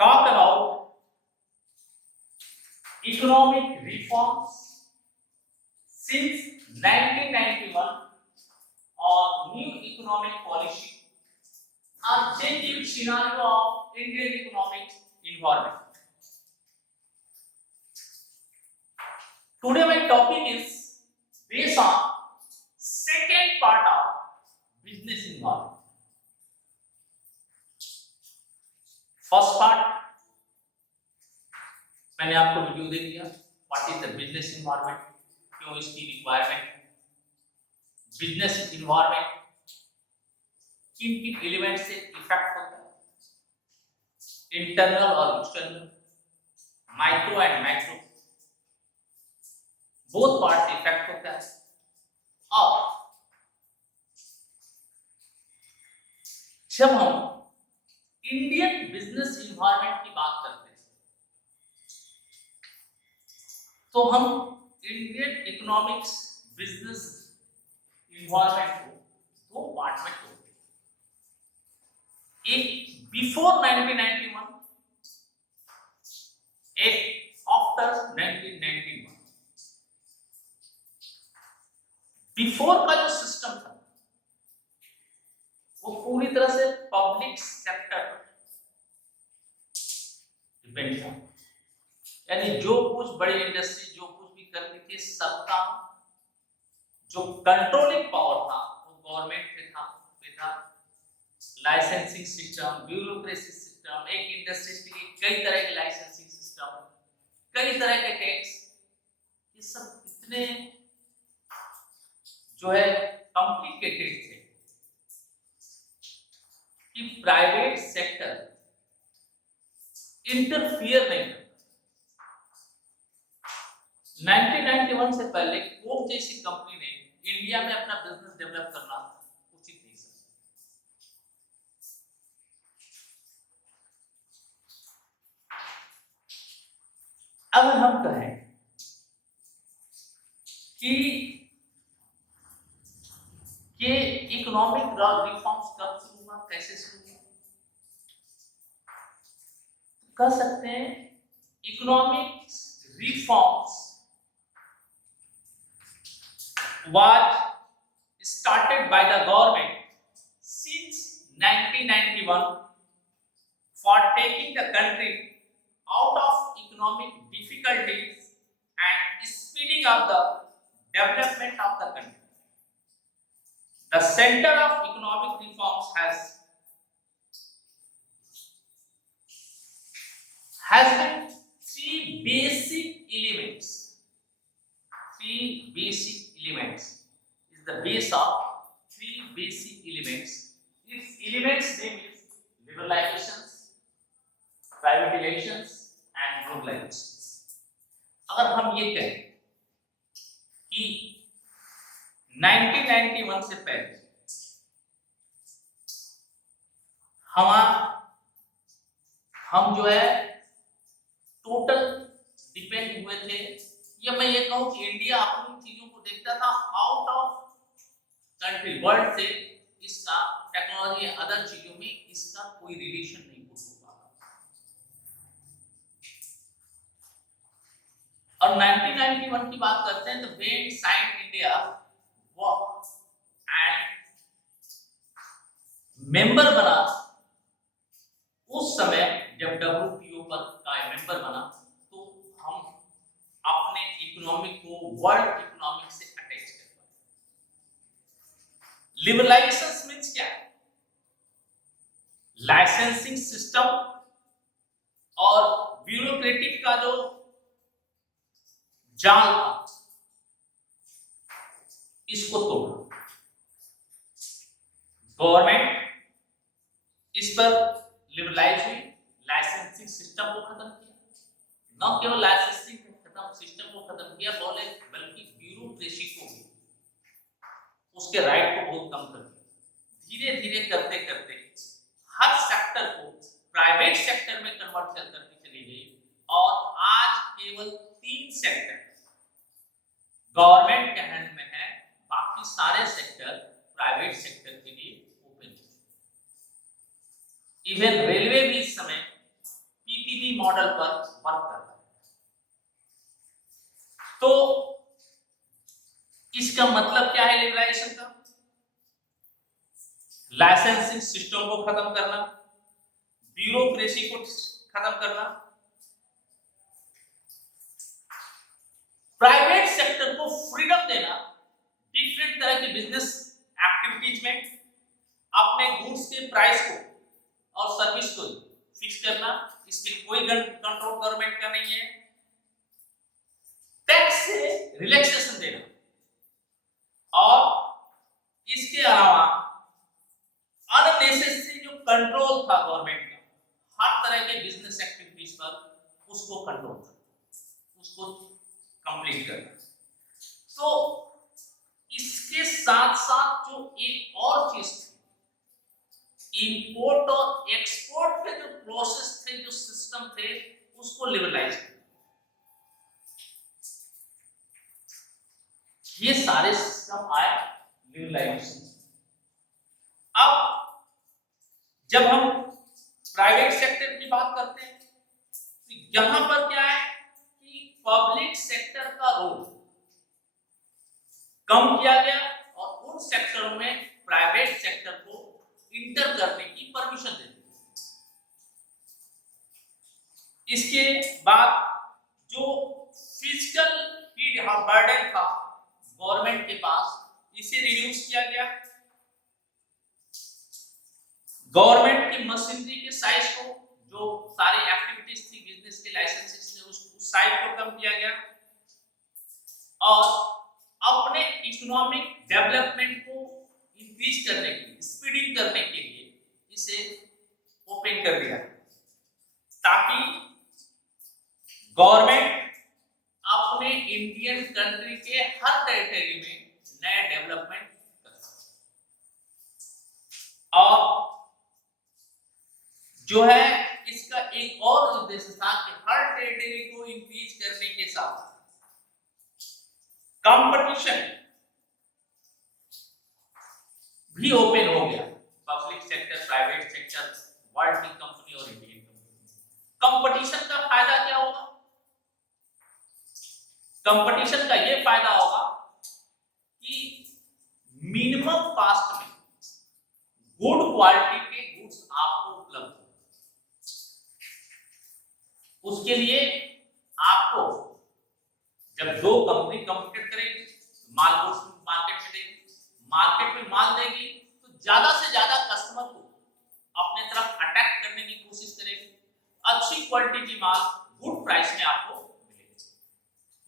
talk about economic reforms since 1991 or new economic policy are changing scenario of Indian economic environment. Today my topic is based on second part of business environment. First part मैंने आपको video दे दिया, what is the business environment, क्यों इसकी requirement, business environment किन किन element से effect होता है, इंटरनल और external, micro and macro, both part से इफेक्ट होता है। और जब हम इंडियन बिजनेस इन्वायरमेंट की बात करते हैं तो हम इंडियन इकोनॉमिक्स बिजनेस इन्वायरमेंट को दो पार्ट में तोड़ते हैं, एक बिफोर 1991, एक आफ्टर 1991। बिफोर का जो सिस्टम था वो पूरी तरह से पब्लिक सेक्टर डिपेंड था, यानी जो कुछ बड़ी इंडस्ट्री जो कुछ भी करती थी सबका जो कंट्रोलिंग पावर था वो गवर्नमेंट पे था। लाइसेंसिंग सिस्टम, ब्यूरोक्रेसी सिस्टम, एक इंडस्ट्री के लिए कई तरह के लाइसेंसिंग सिस्टम, कई तरह के टैक्स, ये सब इतने जो है कॉम्प्लिकेटेड थे कि प्राइवेट सेक्टर इंटरफियर नहीं करता। 1991 से पहले कोक जैसी कंपनी ने इंडिया में अपना बिजनेस डेवलप करना उचित नहीं समझा। अगर हम कहें कि ये इकोनॉमिक रिफॉर्म्स कब शुरू हुआ, कैसे शुरू हुआ, कह सकते हैं economic reforms was started by the government since 1991 for taking the country out of economic difficulties and speeding up the development of the country. The center of economic reforms has been three basic elements. Three basic elements is the base of three basic elements. Its elements name is liberalizations, privatizations and globalizations. अगर हम ये कहें कि 1991 से पहले हम जो है टोटल डिपेंड हुए थे, या मैं ये कहूं कि इंडिया अपनी चीजों को देखता था आउट ऑफ कंट्री, वर्ल्ड से इसका टेक्नोलॉजी या अदर चीजों में इसका कोई रिलेशन नहीं हो पाता। और 1991 की बात करते हैं तो when sign India work and member बना, उस समय जब WTO का मेंबर बना तो हम अपने इकोनॉमिक को वर्ल्ड इकोनॉमिक से अटैच कर पाए। लिबरलाइजेशन मींस क्या है? लाइसेंसिंग सिस्टम और ब्यूरोक्रेटिक का जो जाल था इसको तोड़ा। गवर्नमेंट इस पर लिबरलाइज हुई, लाइसेंसिंग सिस्टम को खत्म किया, न केवल लाइसेंसिंग सिस्टम को खत्म किया बल्कि ब्यूरोक्रेसी को भी, उसके राइट को बहुत कम कर दिया। धीरे धीरे करते करते हर सेक्टर को प्राइवेट सेक्टर में कन्वर्ट करती चली गई और आज केवल 3 सेक्टर गवर्नमेंट के हैंड में है, बाकी सारे सेक्टर प्राइवेट सेक्टर के लिए ओपन है। इवन रेलवे भी इस समय मॉडल पर वर्क कर रहा है। तो इसका मतलब क्या है लिबरलाइजेशन का? लाइसेंसिंग सिस्टम को खत्म करना, ब्यूरोक्रेसी को खत्म करना, प्राइवेट सेक्टर को फ्रीडम देना डिफरेंट तरह की बिजनेस एक्टिविटीज में, अपने गुड्स के प्राइस को और सर्विस को फिक्स करना, इसमें कोई कंट्रोल गवर्नमेंट का नहीं है। टैक्स से रिलैक्सेशन देना और इसके अलावा अननेसेसरी जो कंट्रोल था गवर्नमेंट का हर तरह के बिजनेस एक्टिविटीज पर, उसको कंट्रोल करना, उसको कंप्लीट करना। तो इसके साथ साथ जो एक और चीज थी, इंपोर्ट और एक्सपोर्ट के जो प्रोसेस थे, जो सिस्टम थे, उसको लिबरलाइज करना। ये सारे सिस्टम आए लिबरलाइजेशन। अब जब हम प्राइवेट सेक्टर की बात करते हैं तो यहां पर क्या है कि पब्लिक सेक्टर का रोल कम किया गया और उन सेक्टरों में प्राइवेट सेक्टर को इंटर करने की परमिशन दे दी। इसके बाद जो फिजिकल बर्डन था गवर्नमेंट के पास, इसे रिड्यूस किया गया। गवर्नमेंट की मशीनरी के साइज को, जो सारी एक्टिविटीज थी बिजनेस के लाइसेंसेस ने, उस साइज को कम किया गया और अपने इकोनॉमिक डेवलपमेंट को इंक्रीज करने के लिए, स्पीडिंग करने के लिए इसे ओपन कर दिया ताकि गवर्नमेंट अपने इंडियन कंट्री के हर टेरिटरी में नए डेवलपमेंट कर सके। और जो है इसका एक और उद्देश्य था कि हर टेरिटरी को इंक्रीज करने के साथ कंपटीशन भी ओपन हो गया। Public sector, private sector, world की कंपनी और इंडियन कंपनी। कंपटीशन का फायदा क्या होगा? कंपटीशन का यह फायदा होगा कि मिनिमम कॉस्ट में गुड क्वालिटी के गुड्स आपको उपलब्ध हो। उसके लिए आपको जब दो कंपनी कंपीट करेगी, माल को मार्केट में देगी, मार्केट में माल देगी तो ज्यादा से ज्यादा कस्टमर को अपने तरफ अट्रैक्ट करने की कोशिश करेगी। अच्छी क्वालिटी की माल गुड प्राइस में आपको मिलेगी।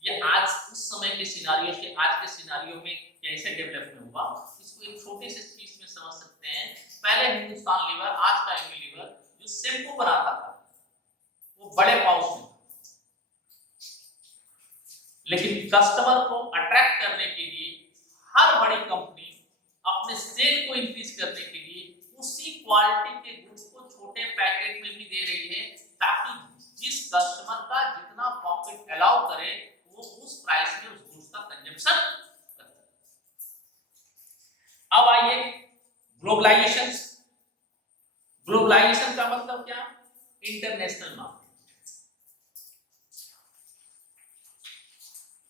ये आज उस समय के सिनारियो से आज के सिनारियो में कैसे डेवलपमेंट हुआ, इसको एक छोटे से चीज में समझ सकते हैं। पहले हिंदुस्तान लीवर, आज का यूनिलीवर, जो शैम्पू बनाता था वो बड़े पाउच में, लेकिन कस्टमर को अट्रैक्ट करने के लिए हर बड़ी कंपनी अपने सेल को इंक्रीज करने के लिए उसी क्वालिटी के गुड्स को छोटे पैकेट में भी दे रही है ताकि जिस कस्टमर का जितना प्रॉफिट अलाउ करे वो उस प्राइस में उस गुड्स का कंजम्पशन करे। अब आइए ग्लोबलाइजेशन। ग्लोबलाइजेशन का मतलब क्या? International market.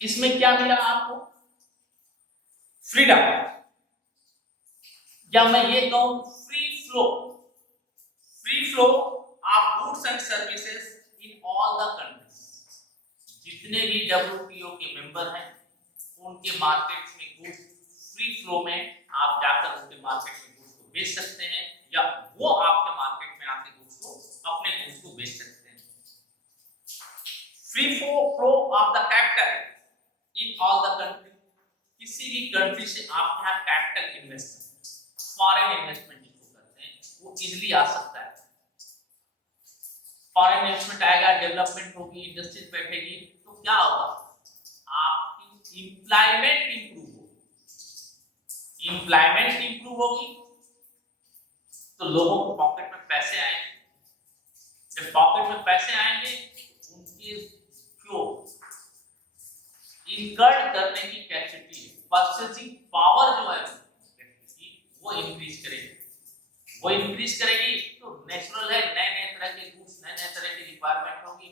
इसमें क्या मिला आपको? फ्रीडम, या मैं ये कहूं free flow. Free flow of goods and services in all the countries. जितने भी WTO के मेंबर हैं उनके मार्केट्स में गुड्स फ्री फ्लो में आप जाकर उनके मार्केट में गुड्स को बेच सकते हैं, या वो आपके मार्केट में आके गुड्स को, अपने गुड्स को बेच सकते हैं। Free flow of the capital in all the country. किसी भी कंट्री से आप यहाँ कैपिटल इन्वेस्टमेंट, फॉरेन इन्वेस्टमेंट जिसको करते हैं, वो इजीली आ सकता है। फॉरेन इन्वेस्टमेंट आएगा, डेवलपमेंट होगी, इंडस्ट्रीज बैठेगी, तो क्या होगा? आपकी एम्प्लॉयमेंट इंप्रूव होगी। एम्प्लॉयमेंट इंप्रूव होगी तो लोगों को पॉकेट में पैसे आएंगे। जब पॉकेट में पैसे आएंगे, उनकी जो इनकर्ड करने की कैपेसिटी, परचेजिंग पावर जो है वो इंक्रीज करेगी। वो इंक्रीज करेगी तो नेचुरल है नए नए तरह के गुड्स, नए नए तरह की रिक्वायरमेंट होगी,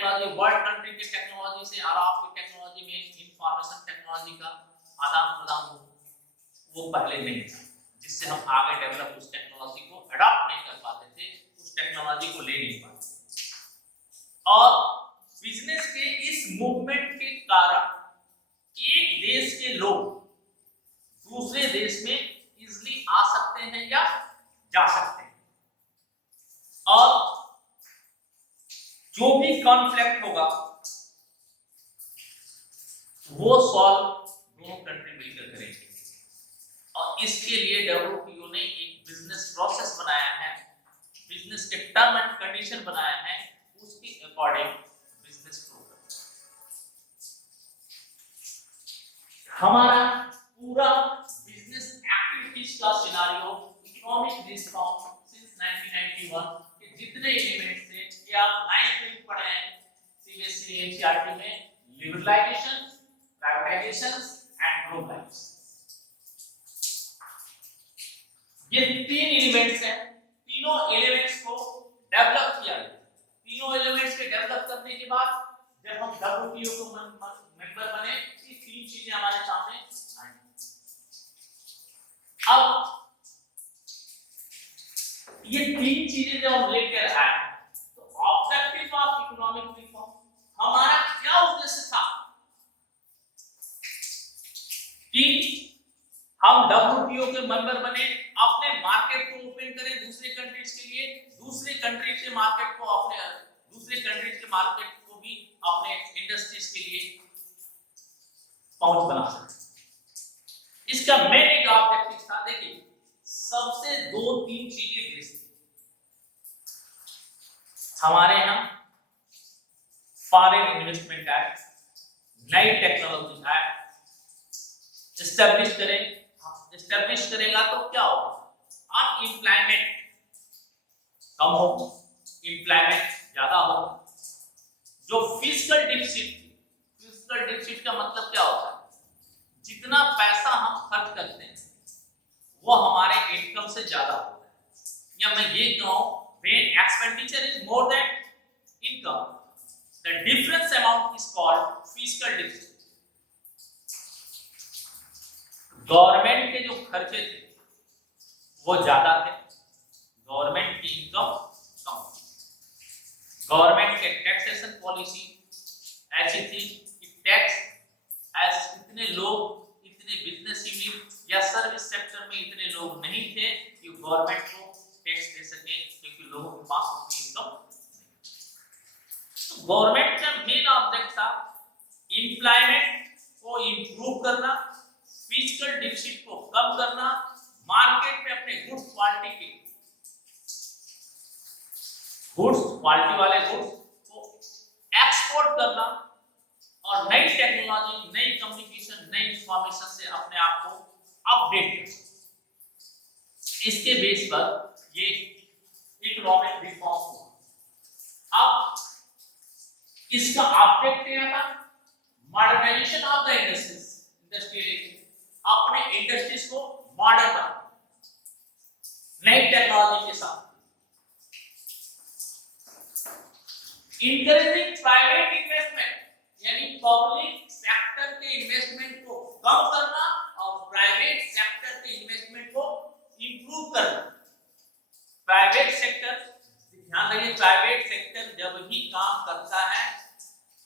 टेक्नोलॉजी, वर्ल्ड कंट्री के टेक्नोलॉजी से और आपकी टेक्नोलॉजी में इंफॉर्मेशन टेक्नोलॉजी का आदान प्रदान हो, वो पहले नहीं था, जिससे हम आगे डेवलप उस टेक्नोलॉजी को अडॉप्ट नहीं कर पाते थे, उस टेक्नोलॉजी को ले नहीं पाते। और बिजनेस के इस मूवमेंट के कारण एक देश के लोग दूसरे देश में इजीली आ सकते हैं या जा सकते हैं, और जो भी कॉन्फ्लिक्ट होगा वो सॉल्व दोनों कंट्री मिलकर करेंगे। और इसके लिए डब्ल्यूटीओ ने एक बिजनेस प्रोसेस बनाया है, बिजनेस के टर्म एंड कंडीशन बनाया है, उसके अकॉर्डिंग बिजनेस प्रोग्राम। हमारा पूरा बिजनेस एक्टिविटीज का सिनेरियो इकोनॉमिक रिस्पॉन्स सिंस 1991 के जितने एलिमेंट्स थे ये आप 9th में पढ़े हैं सीबीएसई एनसीईआरटी में, लिबरलाइजेशन, प्राइवेटाइजेशन एंड ग्लोबलाइजेशन। ये तीन एलिमेंट्स हैं, तीनों एलिमेंट्स को डेवलप किया गया। तीनों एलिमेंट्स के डेवलप करने के बाद जब हम डब्ल्यूटीओ को मेंबर बने, ये तीन चीजें हमारे सामने आई। अब ये तीन चीजें जब हम लेकर आए तो ऑब्जेक्टिव ऑफ इकोनॉमिक रिफॉर्म हमारा क्या उद्देश्य था कि हम डब्ल्यूटीओ के मेंबर बने, अपने मार्केट को ओपन करें दूसरे कंट्रीज के लिए, दूसरे कंट्रीज के मार्केट को अपने दूसरे कंट्रीज के मार्केट को भी अपने इंडस्ट्रीज के लिए पहुंच बना सकें। इसका मेन एक ऑब्जेक्टिव था, देखिए सबसे दो तीन चीजें बेस थी हमारे यहाँ। फॉरेन इन्वेस्टमेंट एक्ट, नई टेक्नोलॉजी एक्ट एस्टैब्लिश करें, एस्टैब्लिश करेगा तो क्या होगा, अनएम्प्लॉयमेंट कम होगा, एम्प्लॉयमेंट ज्यादा होगा। जो फिस्कल डिफिसिट, फिस्कल डिफिसिट का मतलब क्या होता है, जितना पैसा हम खर्च करते हैं वो हमारे इनकम से ज्यादा होता है, या मैं ये कहूं when expenditure is more than income, the difference amount is called fiscal deficit. Government के जो खर्चे थे वो ज्यादा थे, गवर्नमेंट की इनकम कम। गवर्नमेंट के टैक्सेशन पॉलिसी ऐसी थी कि टैक्स इतने लोग, इतने बिजनेस यूनिट या सर्विस सेक्टर में इतने लोग नहीं थे कि गवर्नमेंट को टैक्स दे सके, क्योंकि लोगों के पास उतनी इनकम नहीं। तो गवर्नमेंट का मेन ऑब्जेक्ट था एम्प्लॉयमेंट को इंप्रूव करना, फिस्कल डिफिसिट को कम करना, मार्केट में अपने गुड्स क्वालिटी वाले गुड्स को एक्सपोर्ट करना, और नई टेक्नोलॉजी, नई कम्युनिकेशन, नई इंफॉर्मेशन से अपने आप को अपडेट करना। इसके बेस पर ये इकोनॉमिक रिफॉर्म हुआ। अब इसका ऑब्जेक्ट क्या था, modernization of the industries, industrial, अपने इंडस्ट्रीज को मॉडर्न बनाना नई टेक्नोलॉजी के साथ। इंकरेजिंग प्राइवेट इन्वेस्टमेंट, यानी पब्लिक सेक्टर के इन्वेस्टमेंट को कम करना और प्राइवेट सेक्टर के इन्वेस्टमेंट को इंप्रूव करना। प्राइवेट सेक्टर, ध्यान रखिए, प्राइवेट सेक्टर जब भी काम करता है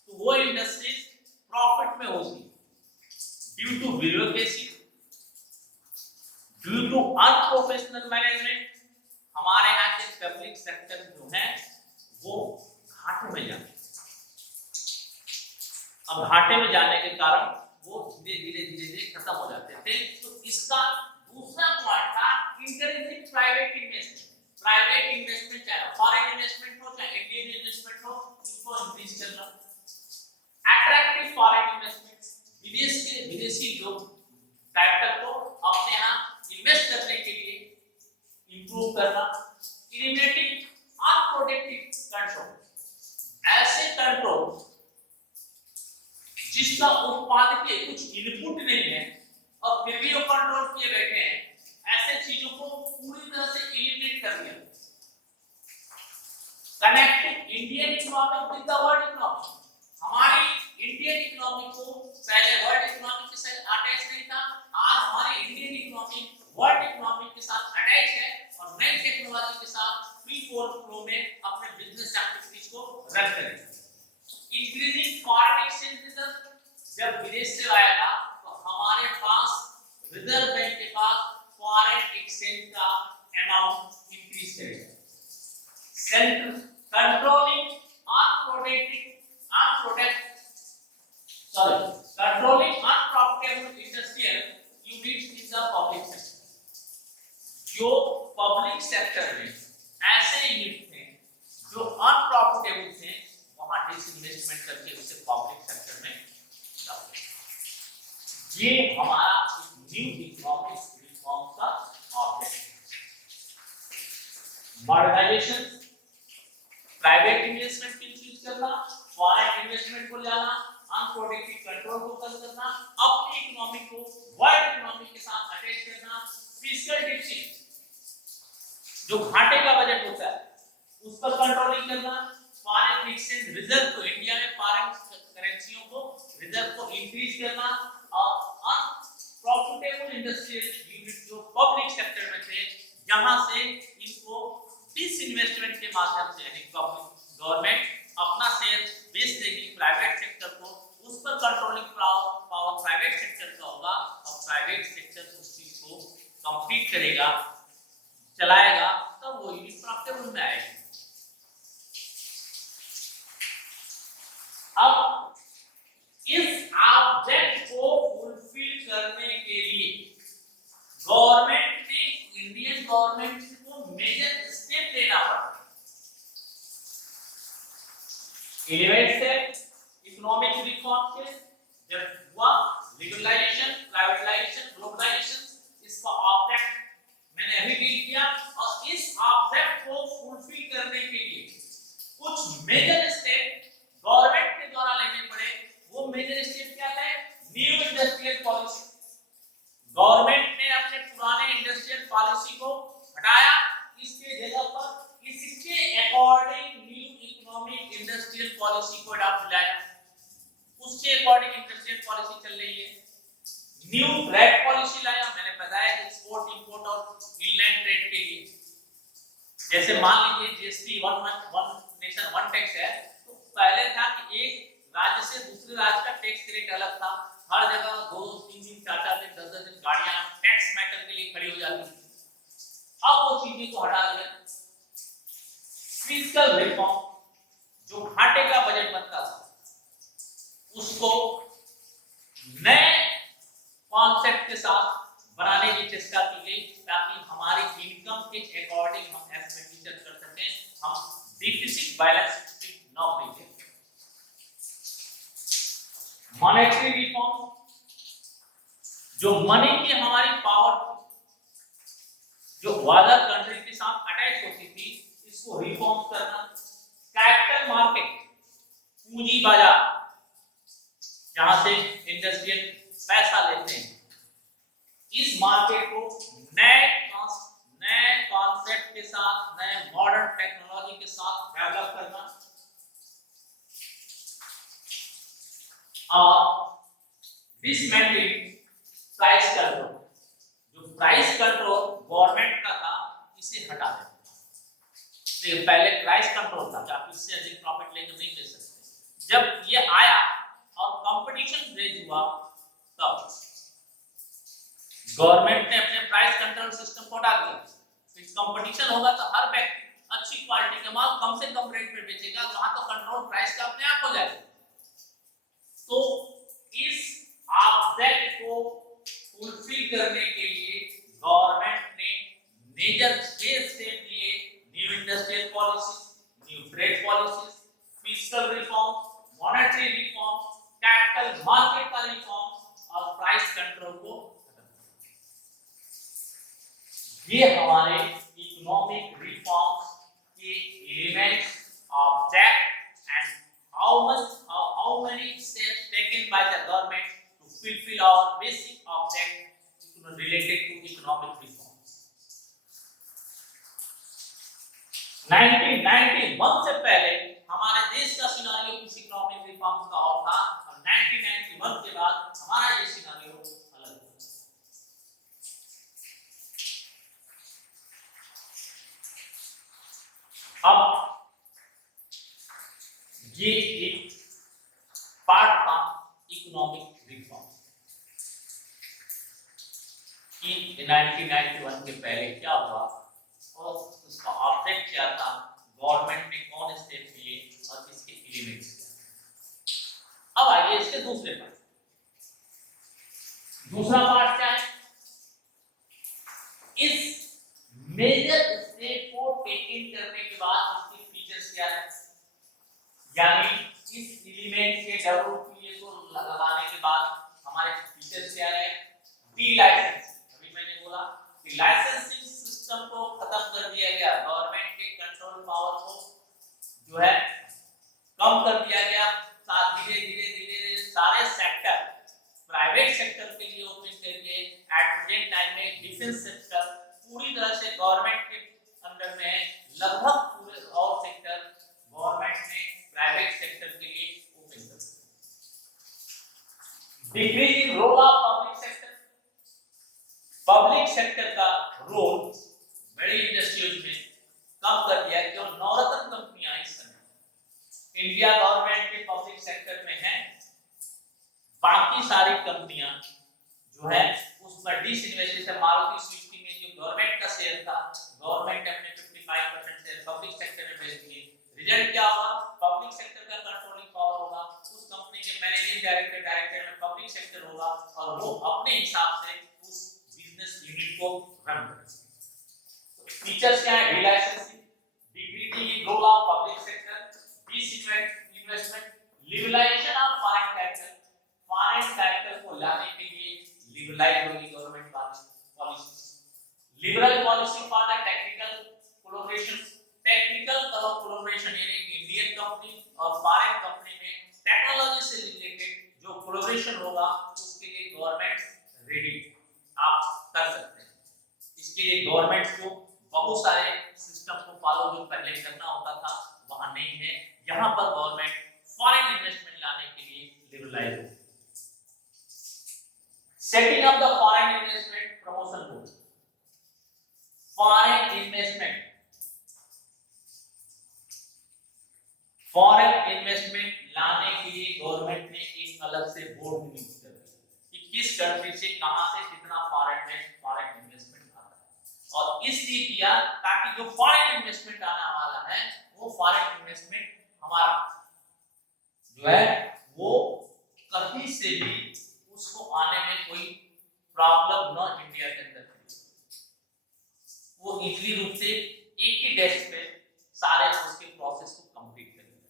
तो वो इंडस्ट्रीज प्रॉफिट में होती है, due to bureaucracy, due to unprofessional management. हमारे यहाँ के पब्लिक सेक्टर जो है वो घाटे में जाते हैं। अब घाटे में जाने के कारण वो धीरे धीरे खत्म हो जाते थे। तो इसका दूसरा पॉइंट था encouraging private investment. Private investment चाहे फॉरेन इन्वेस्टमेंट हो चाहे इंडियन इन्वेस्टमेंट हो, इसको इंक्रीज करना। अट्रैक्टिव फॉरेन इन्वेस्टमेंट, विदेशी लोग कैपिटल को अपने यहाँ इन्वेस्ट करने के लिए इंप्रूव करना। एलिमिनेटिंग अनप्रोडक्टिव कंट्रोल, ऐसे कंट्रोल जिसका उत्पादकीय कुछ इनपुट नहीं है और फिर भी वो कंट्रोल किए बैठे हैं, ऐसे चीजों को पूरी तरह से एलिमिनेट कर दिया। Connecting Indian economy with the world economy, जब विदेश से आएगा तो हमारे पास रिजर्व बैंक के पास फॉरेन एक्सचेंज का अमाउंट इंक्रीज करेगा। Central controlling controlling unprofitable industrial units in the public sector। जो पब्लिक सेक्टर में ऐसे यूनिट थे जो अनप्रॉफिटेबल थे, वहां डिसइन्वेस्टमेंट करके उसे पब्लिक सेक्टर में डाल। ये हमारा न्यू इकोनॉमिक रिफॉर्म का ऑब्जेक्टिव है। मॉडर्नाइजेशन, प्राइवेट इन्वेस्टमेंट को इंक्रीज करना, फॉरेन इन्वेस्टमेंट को लाना, अनप्रोडक्टिव कंट्रोल को कम करना, अपनी इकोनॉमी को वर्ल्ड इकोनॉमी के साथ अटैच करना, फिस्कल डिफिसिट जो घाटे का बजट होता है उस पर कंट्रोलिंग करना, फॉरेन एक्सचेंज रिजर्व को, इंडिया में फॉरेन करेंसियों को रिजर्व को इंक्रीज करना, और अनप्रॉफिटेबल इंडस्ट्रियल यूनिट जो पब्लिक सेक्टर में थे यहां से इसको डिसइन्वेस्टमेंट के माध्यम से, यानी गवर्नमेंट अपना शेयर बेच देगी प्राइवेट सेक्टर को, उस पर कंट्रोलिंग पावर प्राइवेट सेक्टर का होगा, और प्राइवेट सेक्टर उस चीज को कंप्लीट करेगा, चलाएगा, तब वो यूनिट प्रॉफिटेबल में आएगी। अब इस ऑब्जेक्ट को फुलफिल करने के लिए गवर्नमेंट ने, इंडियन गवर्नमेंट को मेजर स्टेप लेना पड़ा। 11 स्टेप इकोनॉमिक रिफॉर्म के जब हुआ, लिबरलाइजेशन, प्राइवेटाइजेशन, ग्लोबलाइजेशन, इसका ऑब्जेक्ट मैंने अभी डील किया, और इस ऑब्जेक्ट को फुलफिल करने के लिए कुछ मेजर स्टेप गवर्नमेंट के द्वारा लेने पड़े। वो मेजर स्टेप क्या थे? New industrial policy. गवर्नमेंट ने अपने पुराने इंडस्ट्रियल पॉलिसी को हटाया, इसके जगह पर इसके according new economic industrial policy को अडॉप्ट किया। उसके अकॉर्डिंग इंडस्ट्रियल पॉलिसी चल रही है। न्यू ट्रेड पॉलिसी लाया, मैंने बताया एक्सपोर्ट, इंपोर्ट और इनलैंड ट्रेड के लिए। जैसे मान लीजिए GST one nation one tax है, तो पहले था कि एक राज्य से दूसरे राज्य का टैक्स रेट अलग था, हर जगह 2-3 दिन 4-4 दिन 10-10 दिन गाड़ियां टैक्स मैटर के लिए खड़ी हो जाती थी। अब वो चीजें को हटा दिया। फिस्कल रिफॉर्म, जो घाटे का बजट बनता था उसको नए कॉन्सेप्ट के साथ बनाने की चेष्टा की गई, ताकि हमारी इनकम के अकॉर्डिंग हम एक्सपेंडिचर कर सकें, हम डिफिसिट बैलेंस शीट न भेजें। मॉनेटरी रिफॉर्म, जो मनी की हमारी पावर जो अदर कंट्री के साथ अटैच होती थी, इसको रिफॉर्म करना। कैपिटल मार्केट, पूंजी बाजार, जहां से इंडस्ट्रियल पैसा लेते हैं, इस मार्केट को नए कॉन्सेप्ट के साथ, नए मॉडर्न टेक्नोलॉजी के साथ डेवलप करना। और डिसमेंटलिंग प्राइस कंट्रोल, जो प्राइस कंट्रोल गवर्नमेंट का था, इसे हटा देना। देखिए पहले प्राइस कंट्रोल था कि आप इससे अधिक प्रॉफिट लेकर नहीं ले सकते। जब ये आया और कंपटीशन रेज हुआ, तब गवर्नमेंट ने अपने प्राइस कंट्रोल सिस्टम को हटा दिया। फिर कंपटीशन होगा तो हर व्यक्ति अच्छी क्वालिटी का माल कम से कम रेट पे बेचेगा, वहां तो कंट्रोल प्राइस का अपने आप हो जाएगा। तो इस ऑब्जेक्ट को फुलफिल करने के लिए गवर्नमेंट ने मेजर 6 स्टेप लिए। New industrial policy, new trade policy, fiscal reform, monetary reform, capital market का रिफॉर्म और प्राइस कंट्रोल को खत्म किया। ये हमारे इकोनॉमिक रिफॉर्म्स के elements, object and how many steps taken by the government to fulfill our basic object related to economic reforms. 1991 से पहले हमारे देश का सिनेरियो कुछ इकोनॉमिक रिफॉर्म्स का और था, और 1991 के बाद हमारा ये सिनेरियो अलग हो। अब ये एक पार्ट था इकोनॉमिक पहले क्या हुआ और उसका ऑब्जेक्ट क्या था, गवर्नमेंट ने कौन स्टेप लिए और इसके एलिमेंट्स क्या। अब आइए इसके दूसरे पार्ट। दूसरा पार्ट क्या है, इस मेजर स्टेप को टेकन करने के बाद इसके फीचर्स क्या है, यानी इस एलिमेंट के WPA को लगाने के बाद हमारे फीचर्स क्या है, डी लाइसेंसिंग। अभी मैंने बोला कि लाइसेंसिंग सिस्टम को खत्म कर दिया गया, गवर्नमेंट के कंट्रोल पावर को जो है कम कर दिया गया। साथ धीरे सारे सेक्टर प्राइवेट सेक्टर के लिए ओपन कर दिए। एट प्रेजेंट टाइम में डिफेंस सेक्टर पूरी तरह से गवर्नमेंट के अंडर में है, लगभग पूरे और सेक्टर गवर्नमेंट ने प्राइवेट सेक्टर के लिए ओपन कर दिया। Decrease in role of public sector, public sector का रोल बड़ी इंडस्ट्रीज में कम कर दिया। जो नवरत्न कंपनियां इस समय इंडिया गवर्नमेंट के पब्लिक सेक्टर में है, बाकी सारी कंपनियां जो है उसमें डिसइन्वेस्टेड है। मारुति सुजुकी में जो गवर्नमेंट का शेयर था, गवर्नमेंट अपने 55% शेयर पब्लिक सेक्टर में बेच दिए। रिजल्ट क्या होगा, पब्लिक सेक्टर का कंट्रोलिंग पावर होगा, उस कंपनी के मैनेजिंग डायरेक्टर में पब्लिक सेक्टर होगा और वो अपने हिसाब से उस बिजनेस यूनिट को रन करेगा। फीचर्स क्या है, delicensing, decreasing in role of public sector, disinvestment, liberalisation of foreign capital, foreign capital को लाने के लिए लिबरलाइज होगी government policy, liberal policy for the technical collaboration, technical collaboration यानी इंडियन कंपनी और फॉरेन कंपनी में टेक्नोलॉजी से रिलेटेड जो कोलैबोरेशन होगा उसके लिए गवर्नमेंट रेडी आप कर सकते हैं। इसके लिए गवर्नमेंट को बहुत सारे सिस्टम को फॉलो जो पहले करना होता था वहां नहीं है। यहां पर गवर्नमेंट फॉरेन इन्वेस्टमेंट लाने के लिए लिबरलाइज होगी। Setting up the foreign investment promotion board, foreign investment लाने के लिए गवर्नमेंट ने एक अलग से बोर्ड नियुक्त कर दिया कि किस कंट्री से कहां से कितना फॉरेन इन्वेस्टमेंट आता है। और इसलिए किया ताकि जो फॉरेन इन्वेस्टमेंट आने वाला है वो फॉरेन इन्वेस्टमेंट हमारा जो है वो कहीं से भी उसको आने में कोई प्रॉब्लम न इंडिया के अंदर वो इजीली रूप से एक ही डेस्क पे सारे उसके प्रोसेस को कंप्लीट कर देगा।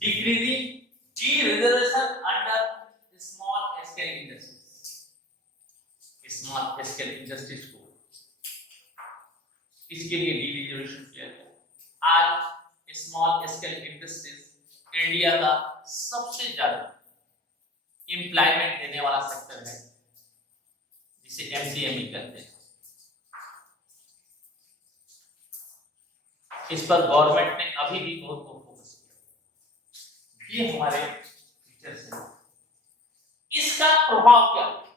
Decreasing D reservation under small scale industries, small scale industries को इसके लिए डी रिजर्वेशन किया गया। आज स्मॉल स्केल इंडस्ट्रीज इंडिया का सबसे ज्यादा एम्प्लॉयमेंट देने वाला सेक्टर है, जिसे एमसीएमई कहते हैं। इस पर गवर्नमेंट ने अभी भी बहुत फोकस किया। ये हमारे फीचर्स हैं। इसका प्रभाव क्या होगा,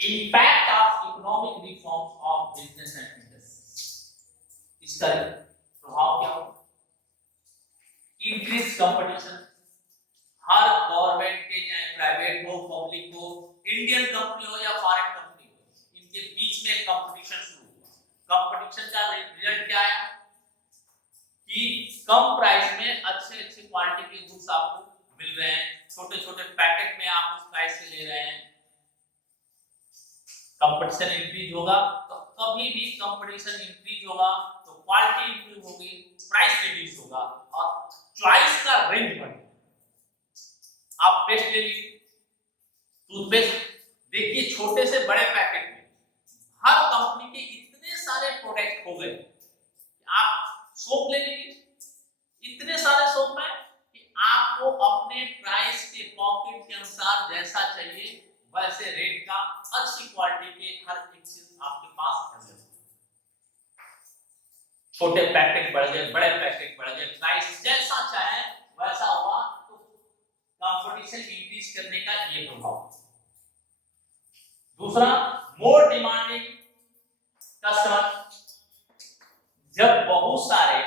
impact of economic reform of business and industry. इसका प्रभाव क्या होगा, इंक्रीज कंपटीशन। हर गवर्नमेंट के चाहे प्राइवेट हो पब्लिक हो, इंडियन कंपनी हो या फॉरेन कंपनी हो, इनके बीच में कंपटीशन शुरू हुआ। कंपटीशन का रिजल्ट क्या आया कि कम प्राइस में अच्छे क्वालिटी के गुड्स आपको मिल रहे हैं, छोटे छोटे पैकेट में आप उस प्राइस से ले रहे हैं। कंपटीशन इंक्रीज होगा तो कभी भी कंपटीशन इंक्रीज होगा तो क्वालिटी इंप्रूव होगी, प्राइस रिड्यूस होगा और चॉइस का रेंज बढ़ेगा। आप पेस्ट ले लीजिए, टूथपेस्ट देखिए, छोटे से बड़े पैकेट में हर कंपनी के इतने सारे प्रोडक्ट हो गए। आप सोप ले लीजिए, इतने सारे सोप हैं कि आपको अपने प्राइस के पॉकेट के अनुसार जैसा चाहिए वैसे रेट का अच्छी क्वालिटी के हर एक चीज आपके पास अवेलेबल है। छोटे पैकेट बढ़ गए, बड़े पैकेट बढ़ गए, प्राइस जैसा चाहे वैसा हुआ तो कंपटीशन इंक्रीज करने का ये प्रभाव। दूसरा, मोर डिमांडिंग कस्टमर। जब बहुत सारे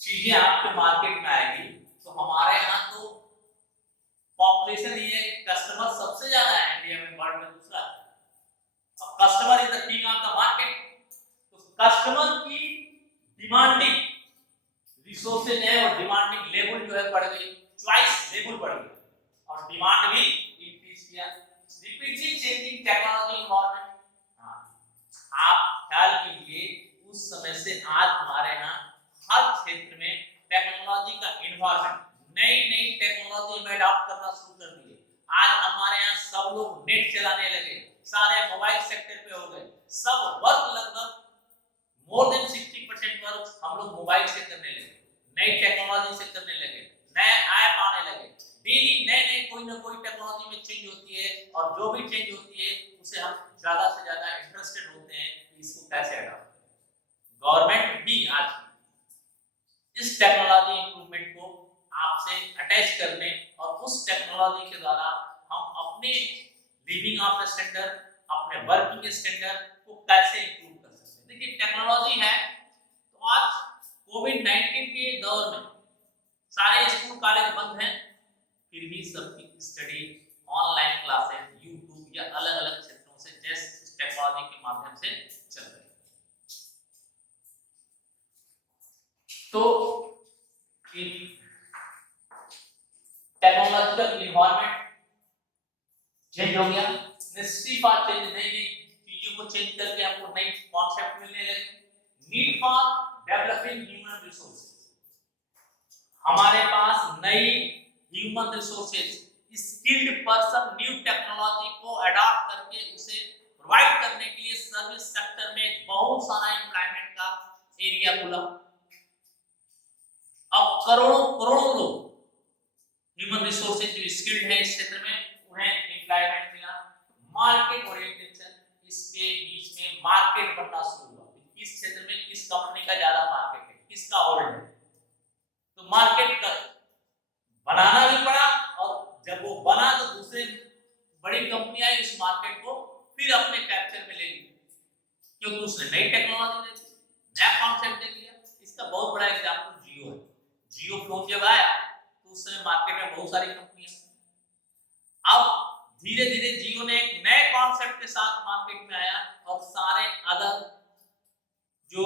चीजें आपके मार्केट में आएगी तो हमारे यहाँ तो पॉपुलेशन ये कस्टमर सबसे ज्यादा है इंडिया में, वर्ल्ड में दूसरा customer is the king of the market. तो कस्टमर की डिमांडिंग रिसोर्सेज है और डिमांडिंग लेवल जो है बढ़ गई, चॉइस लेवल बढ़ गया और डिमांड भी इंक्रीज किया। रिपीटली चेंजिंग टेक्नोलॉजी एनवायरनमेंट, आप ख्याल कीजिए उस समय से आज हमारे यहाँ हर क्षेत्र में टेक्नोलॉजी का एनवायरनमेंट, नई नई टेक्नोलॉजी में अडॉप्ट करना शुरू कर दिए। आज हमारे यहाँ सब लोग नेट चलाने लगे, सारे मोबाइल सेक्टर पे हो गए, सब वर्क लगभग मोर देन 60% वर्क हम लोग मोबाइल से करने लगे, नई टेक्नोलॉजी से करने लगे, नए ऐप आने लगे, डेली नए नए कोई ना कोई टेक्नोलॉजी में चेंज होती है और जो भी चेंज होती है उसे हम ज्यादा से ज्यादा इंटरेस्टेड होते हैं कि इसको कैसे अडॉप्ट करें। गवर्नमेंट भी आज इस टेक्नोलॉजी इंप्रूवमेंट को आपसे अटैच करने और उस टेक्नोलॉजी के द्वारा हम अपने लिविंग ऑफ स्टैंडर्ड, अपने वर्किंग स्टैंडर्ड को कैसे इंप्रूव कर सकते हैं। देखिए टेक्नोलॉजी है तो आज कोविड-19 के दौर में सारे स्कूल कॉलेज बंद हैं, फिर भी सबकी स्टडी ऑनलाइन क्लासेस यूट्यूब या अलग अलग क्षेत्रों से जैसे टेक्नोलॉजी के माध्यम से चल रही है। तो टेक्नोलॉजिकल एनवायरनमेंट चेंज हो गया, नेसेसिटी फॉर चेंज, नई नई चीजों को चेंज करके हमको नई कॉन्सेप्ट मिलने लगे। Need for developing human resources, हमारे पास नई human resources, skilled person new technology को अडॉप्ट करके उसे प्रोवाइड करने के लिए सर्विस सेक्टर में बहुत सारा एम्प्लॉयमेंट का एरिया खुला। अब करोड़ों करोड़ों लोग ह्यूमन रिसोर्सेज जो स्किल्ड है इस क्षेत्र में उन्हें एम्प्लॉयमेंट मिला। मार्केट ओरिएंटेशन, इसके बीच में मार्केट बनना शुरू हुआ, किस क्षेत्र में किस कंपनी का ज्यादा मार्केट है, किसका होल्ड है, तो मार्केट का बनाना भी पड़ा और जब वो बना तो दूसरे बड़ी कंपनियां उस मार्केट को फिर अपने कैप्चर में ले ली, क्योंकि उसने नई टेक्नोलॉजी दे दी, नया कॉन्सेप्ट दे दिया। इसका बहुत बड़ा एग्जांपल जियो है। जियो फोन जब आया तो उस समय मार्केट में बहुत सारी कंपनियां, अब धीरे धीरे जियो ने एक नए कॉन्सेप्ट के साथ मार्केट में आया और सारे अदर जो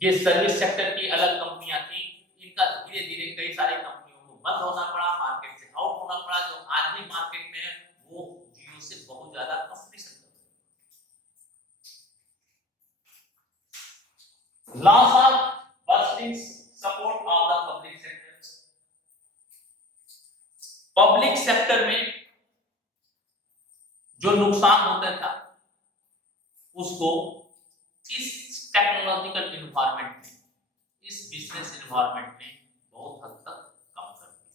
ये सर्विस सेक्टर की अलग कंपनियां थी, इनका धीरे धीरे कई सारी कंपनियों को बंद होना पड़ा, मार्केट से आउट होना पड़ा। जो आज भी मार्केट में है वो जियो से बहुत ज्यादा कंपटीशन कर रहा है। Loss of bursting support of the public sector, public sector में जो नुकसान होता था उसको इस टेक्नोलॉजिकल एनवायरनमेंट में, इस बिजनेस एनवायरनमेंट में बहुत हद तक कम कर दिया।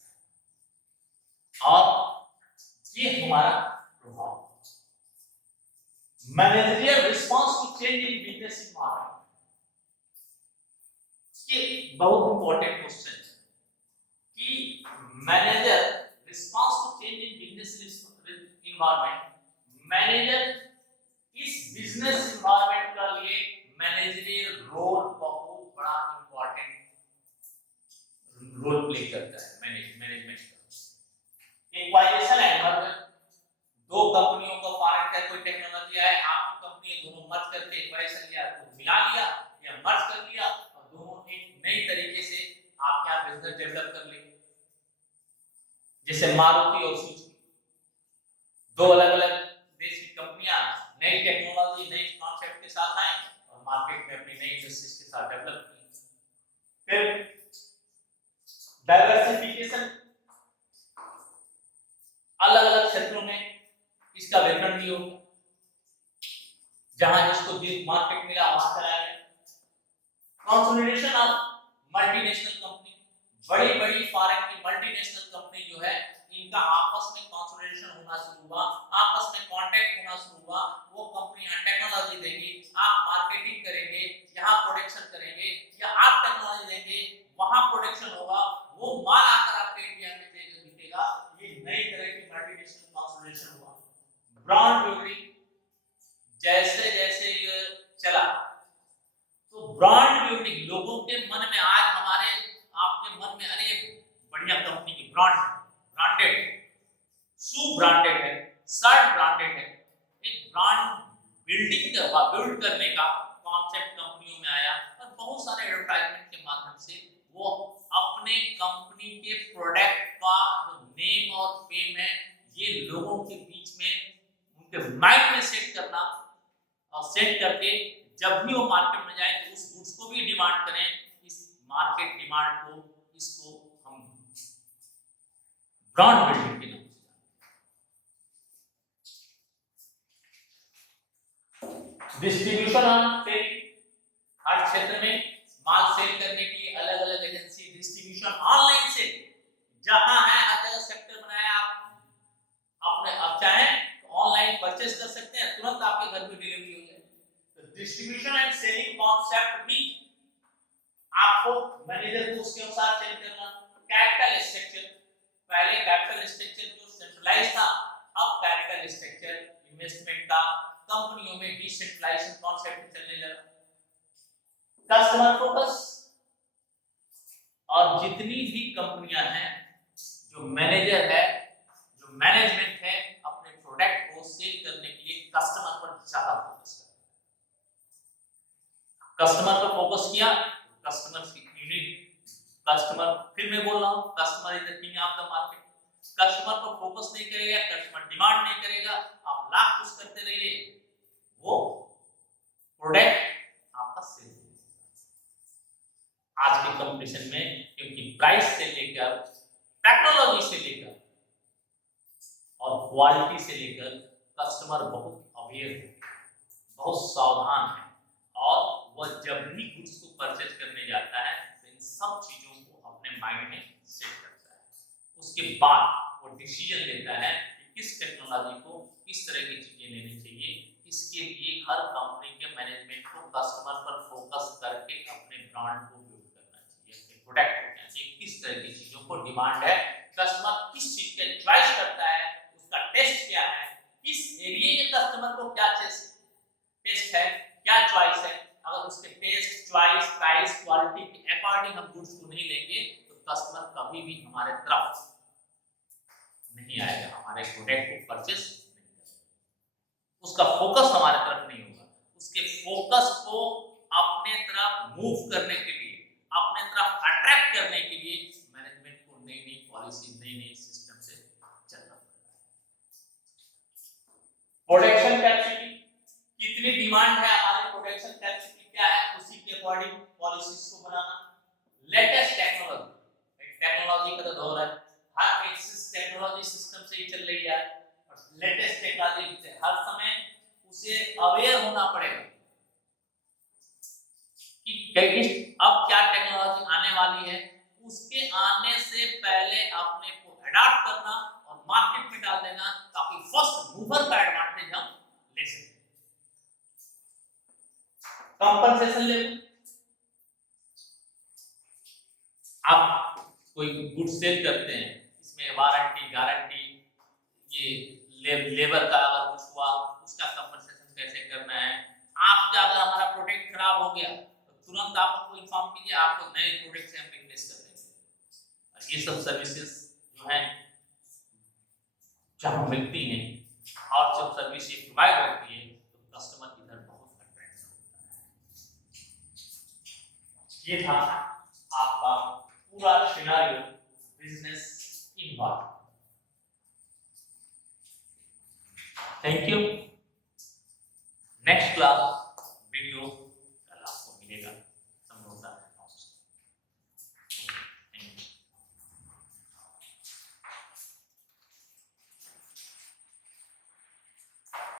और ये हमारा प्रभाव, managerial response to change in business environment, ये बहुत इंपॉर्टेंट क्वेश्चन है कि manager response to change in business environment, manager इस बिजनेस एनवायरनमेंट का लिए मैनेजरियल रोल बहुत बड़ा इंपॉर्टेंट रोल प्ले करता है मैनेजमेंट का। इक्वाइजेशन एंड मर्जर, दो कंपनियों को फॉरेन का कोई टेक्नोलॉजी है, आपकी कंपनी दोनों मर्ज करके इक्वाइजेशन या तो मिला लिया या मर्ज कर लिया और दोनों एक नई तरीके से आप क्या बिजनेस डेवलप कर लेंगे। जैसे मारुति और सुजुकी, दो अलग अलग देश की कंपनियां नई टेक्नोलॉजी नई कॉन्सेप्ट के साथ आई और मार्केट में अपनी नई इंडस्ट्रीज के साथ डेवलप की। फिर डाइवर्सिफिकेशन, अलग अलग क्षेत्रों में इसका वितरण भी हो, जहां जिसको जिस मार्केट मिला वहां चलाया गया। कंसोलिडेशन ऑफ मल्टीनेशनल कंपनी, बड़ी बड़ी फॉरेन की मल्टीनेशनल कंपनी जो है इनका आपस में कंसोलिडेशन होना शुरू हुआ, आपस में कांटेक्ट होना शुरू हुआ। वो कंपनियां टेक्नोलॉजी देंगी, आप मार्केटिंग करेंगे, यहाँ प्रोडक्शन करेंगे, या आप टेक्नोलॉजी देंगे वहां प्रोडक्शन होगा, वो माल आकर आपके इंडिया में बिकेगा। ये नई तरह की मल्टीनेशनल कंसोलिडेशन हुआ। ब्रांड बिल्डिंग, जैसे जैसे ये चला तो ब्रांड बिल्डिंग, लोगों के मन में आज हमारे आपके मन में अरे बढ़िया कंपनी की ब्रांड, ब्रांडेड, सु ब्रांडेड है, सर्ड ब्रांडेड है। एक ब्रांड बिल्ड करने का कॉन्सेप्ट कंपनियों में आया और बहुत सारे एडवर्टाइजमेंट के माध्यम से वो अपने कंपनी के प्रोडक्ट का जो नेम और फेम है ये लोगों के बीच में उनके माइंड में सेट करना और सेट करके जब भी वो मार्केट में जाए तो उस गुड्स को भी डिमांड करें। इस मार्केट डिमांड को इसको हम ब्रांड बिल्डिंग के नाम से। डिस्ट्रीब्यूशन ऑन सेल, हर क्षेत्र में माल सेल करने के लिए अलग अलग एजेंसी। डिस्ट्रीब्यूशन ऑनलाइन सेल, जहां है हर जगह सेक्टर बनाया, आप अपने अब चाहे ऑनलाइन परचेस कर सकते हैं, तुरंत आपके घर में डिलीवरी हो जाएगी। तो डिस्ट्रीब्यूशन एंड सेलिंग कॉन्सेप्ट भी आपको मैनेजर को उसके अनुसार चेंज करना। कैपिटल स्ट्रक्चर, पहले कैपिटल स्ट्रक्चर जो सेंट्रलाइज था, अब कैपिटल स्ट्रक्चर इन्वेस्टमेंट का कंपनियों में डिसेंट्रलाइजेशन कॉन्सेप्ट चलने लगा। कस्टमर फोकस, और जितनी भी कंपनियां हैं जो मैनेजर है, जो मैनेजमेंट है, अपने प्रोडक्ट को सेल करने के लिए कस्टमर पर ज्यादा फोकस करता है। कस्टमर पर फोकस किया, कस्टमर की यूनिट, कस्टमर, फिर मैं बोल रहा हूं customer is the king of the market. Customer पर फोकस नहीं करेगा, कस्टमर डिमांड नहीं करेगा, आप लाख कुछ करते रहिए, वो प्रोडक्ट आपका सेल। आज के कंपटीशन में क्योंकि प्राइस से लेकर टेक्नोलॉजी से लेकर और क्वालिटी से लेकर कस्टमर बहुत अवेयर है, बहुत सावधान है, और वह जब भी गुड्स को परचेज करने जाता है तो इन सब चीजों को अपने माइंड में सेट करता है। उसके बाद वो डिसीजन लेता है कि किस टेक्नोलॉजी को किस तरह की चीजें लेनी चाहिए। इसके लिए हर कंपनी के मैनेजमेंट को कस्टमर पर फोकस करके अपने ब्रांड को बिल्ड करना चाहिए, अपने प्रोडक्ट को करना चाहिए। किस तरह की चीजों को डिमांड है, कस्टमर किस चीज का चॉइस करता है, उसका टेस्ट क्या है, किस एरिया के कस्टमर को क्या टेस्ट है, क्या चॉइस है। अगर उसके टेस्ट, चॉइस, प्राइस, क्वालिटी के अकॉर्डिंग हम गुड्स को नहीं लेंगे तो कस्टमर कभी भी हमारे तरफ नहीं आएगा, हमारे प्रोडक्ट को परचेस नहीं करेगा। उसका फोकस हमारे तरफ नहीं होगा। उसके फोकस को अपने तरफ मूव करने के लिए, अपने तरफ अट्रैक्ट करने के लिए मैनेजमेंट को नई नई पॉलिसी, नई नई सिस्टम से चलना पड़ता है। प्रोडक्शन कैपेसिटी, कितनी डिमांड है हमारे प्रोडक्शन कैपेसिटी क्या है, उसी के अकॉर्डिंग पॉलिसीज को बनाना। लेटेस्ट टेक्नोलॉजी का तो दौर है, हर एक टेक्नोलॉजी सिस्टम से ही चल रही है, और लेटेस्ट टेक्नोलॉजी हर समय उसे अवेयर होना पड़ेगा कि अब क्या टेक्नोलॉजी आने वाली है। उसके आने से पहले अपने को अडॉप्ट करना और मार्केट में डाल देना, ताकि फर्स्ट मूवर का एडवांटेज हम ले सकें। कंपनसेशन लेवल, आप कोई गुड सेल करते हैं, इसमें वारंटी, गारंटी, ये लेबर का अगर कुछ हुआ उसका कंपनसेशन कैसे करना है। आपका अगर हमारा प्रोडक्ट खराब हो गया तो तुरंत आप हमको इन्फॉर्म कीजिए, आपको नए प्रोडक्ट से हम रिप्लेस कर देंगे। और ये सब सर्विसेज जो हैं जहाँ मिलती हैं और जब सर्विस ये प्रोवाइड होती है तो कस्टमर इधर बहुत अट्रैक्ट होता है। ये था आपका पूरा scenario business in one. Thank you. Next class video